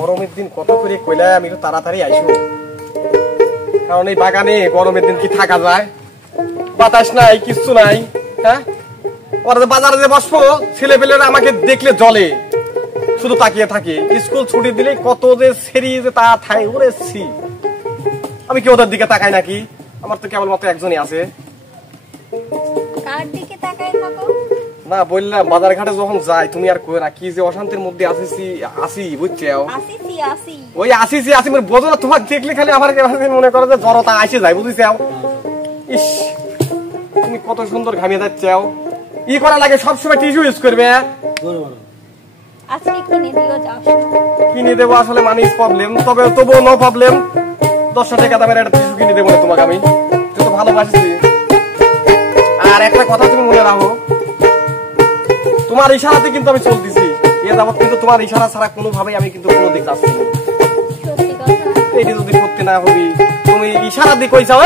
গরমের দিন কত করে কইলা আমি একটু তাড়াতাড়ি আইসো, কারণ এই বাগানে গরমের দিন কি থাকা যায়? বাতাস নাই, কিচ্ছু নাই। হ্যাঁ, ওরা বাজারে যে বসবো, ছেলে পেলেরা আমাকে দেখলে জলে, শুধু তাকিয়ে থাকে। স্কুল ছুটি দিলে কত যে সেরি যে তা থাই উড়েছি, আমি কি ওদের দিকে তাকাই নাকি? আমার তো কেবলমাত্র একজনই আছে। কার দিকে তাকাই থাকো? না বললাম বাজার ঘাটে যখন যাই, তুমি আর কই না কি যে অশান্তির মধ্যে আসি বুঝছো? ওই আসি মানে বোঝো না, তোমাকে দেখলে খালি আমার মনে করো যে জড়তা আসে যায়, বুঝেছো? ইস, তুমি কত সুন্দর ঘামিয়ে যাচ্ছ। ই করা লাগে সবসময় টিস্যু ইউজ করবে। কিনে দেবো আসলে মানি প্রবলেম, তবুও নো প্রবলেম। 10 টাকা দামের একটা টিস্যু কিনে দেবো তোমাকে আমি, যত ভালোবাসি। আর একটা কথা তুমি মনে রাখো, তোমার ইশারাতে কিন্তু আমি চলতেছি। এ যাবত কিন্তু তোমার ইশারা ছাড়া কোনোভাবেই আমি কিন্তু কোনো দিক যাচ্ছি না। এইটা যদি করতে না হবি, তুমি ইশারা দিয়ে কইছাও,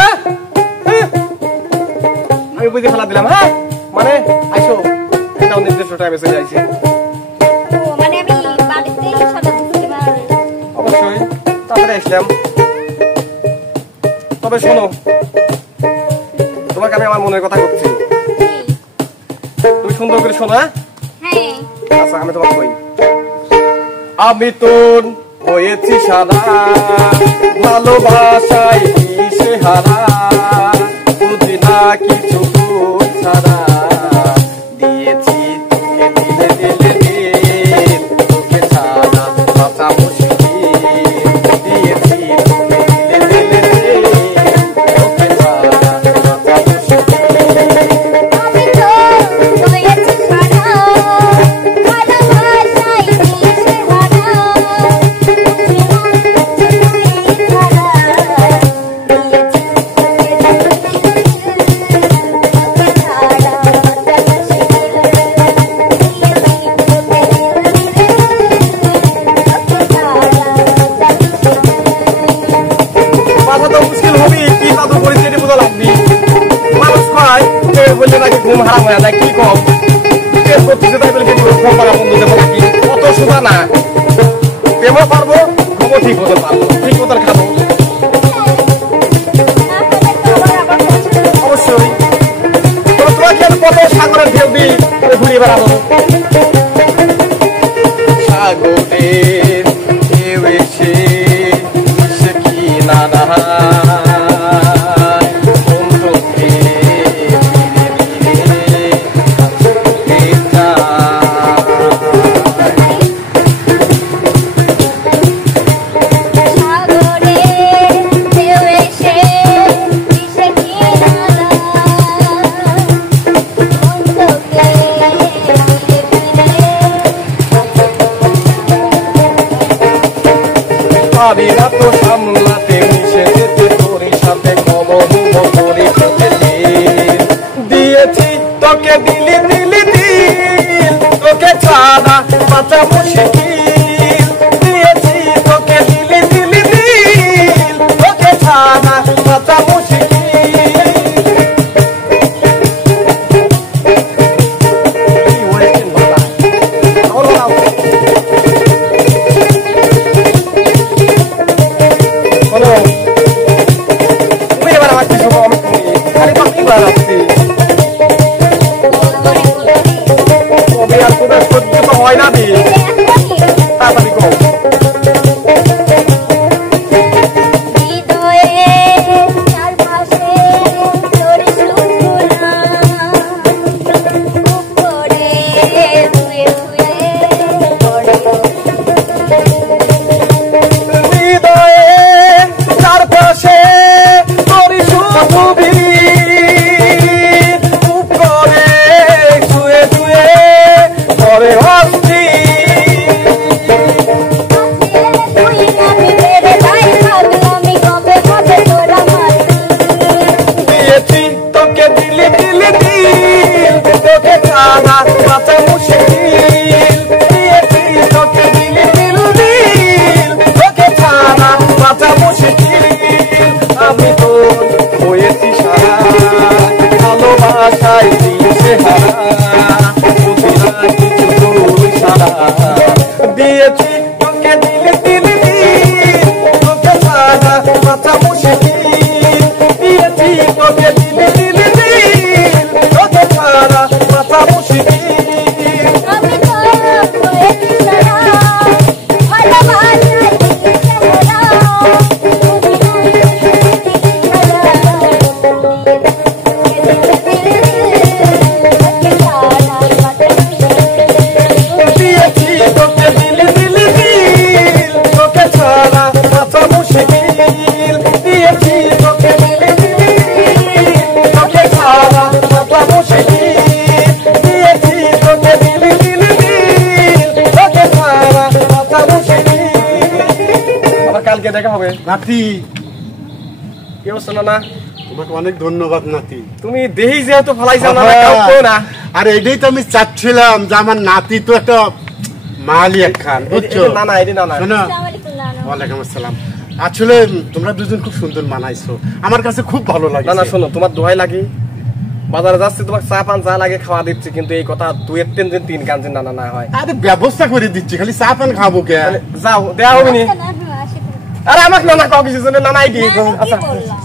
আমি বুঝে ফেলা দিলাম। হ্যাঁ মানে আইসো, এটাও নির্দিষ্ট টাইমে চলে যাইছে। অবশ্যই তারপরে আসলাম। তবে শোনো, তোমাকে আমি আমার মনের কথা করছি, তুমি সুন্দর করে শোনো। হ্যাঁ আচ্ছা, আমি তোমাকে কই, আমি তোর হয়েছি সারা, ভালোবাসায় সে হারা, বুঝি না কিছু ছাড়া, দিয়েছি তোকে দিলে দিলে দিল, তোকে ছাড়া বাঁচা মুশকিল, দিয়েছি তোকে দিলে দিলে দিল, তোকে ছাড়া বাঁচা মুশকিল। ঘুম হারাম হয়ে যায়, কি কম করতেছে তাই বলে বন্ধু দেবো নাকি? অত সোজা না, প্রেমও পারবো, ঘুমও ঠিক মতন পারবো, ঠিক মতন খাবো। অবশ্যই তোমাকে আমি কত সাগরের ঢেউ দিই ঘুরিয়ে বেড়াবো। সাগরের ঢেউ এসে সে কি না পারি না তো সামলাতে, মিশে যেতে তোর সাথে কমন করে দিয়েছি তোকে দিলি দিলি দিল, তোকে ছাড়া বাঁচা মুশকিল, দিয়েছি তোকে দিলি দিলি দিল, তোকে ছাড়া বাঁচা মুশকিল। হয় না বাঁচা মুশকিল দিয়েছি তোকে দিল দিল দিল তোকে ছাড়া বাঁচা মুশকিল আমি তো হয়েছি সারা ভালোবাসার চেহারা দিয়েছি তোকে দিল দিল দিল তোকে ছাড়া বাঁচা মুশকিল দিয়েছি তোকে দিল দিল দিল তোকে ছাড়া বাঁচা মুশকিল দিয়েছি তোকে দিল দিল দিল তোকে ছাড়া বাঁচা মুশকিল আবার কালকে দেখা হবে নাতি। কি অবস্থা না তোমাকে অনেক ধন্যবাদ নাতি। তুমি দেহি যেহেতু ফলাইছো না কাউকে না আর এটাই তো আমি চাচ্ছিলাম যে আমার নাতি তো একটা মালিয়া খান, বুঝছো? না না এটি না না শোনো, আসসালামু আলাইকুম নানা ওয়ালাইকুম আসসালাম। আসলে তোমরা দুজন খুব সুন্দর মানাইছো, আমার কাছে খুব ভালো লাগে। না না শোনো, তোমার দোহাই লাগি, বাজারে যাচ্ছি তোমার চা পান যা লাগে খাওয়া দিচ্ছি, কিন্তু এই কথা দুয়ের তিন গান না না না হয়। আরে ব্যবস্থা করে দিচ্ছি, খালি চা পান খাবো কে? যাও দেয়া হবে নি। না না আসি আরে আমাকে না না কাউ কিছু না নাই কি না, কি আচ্ছা বললাম?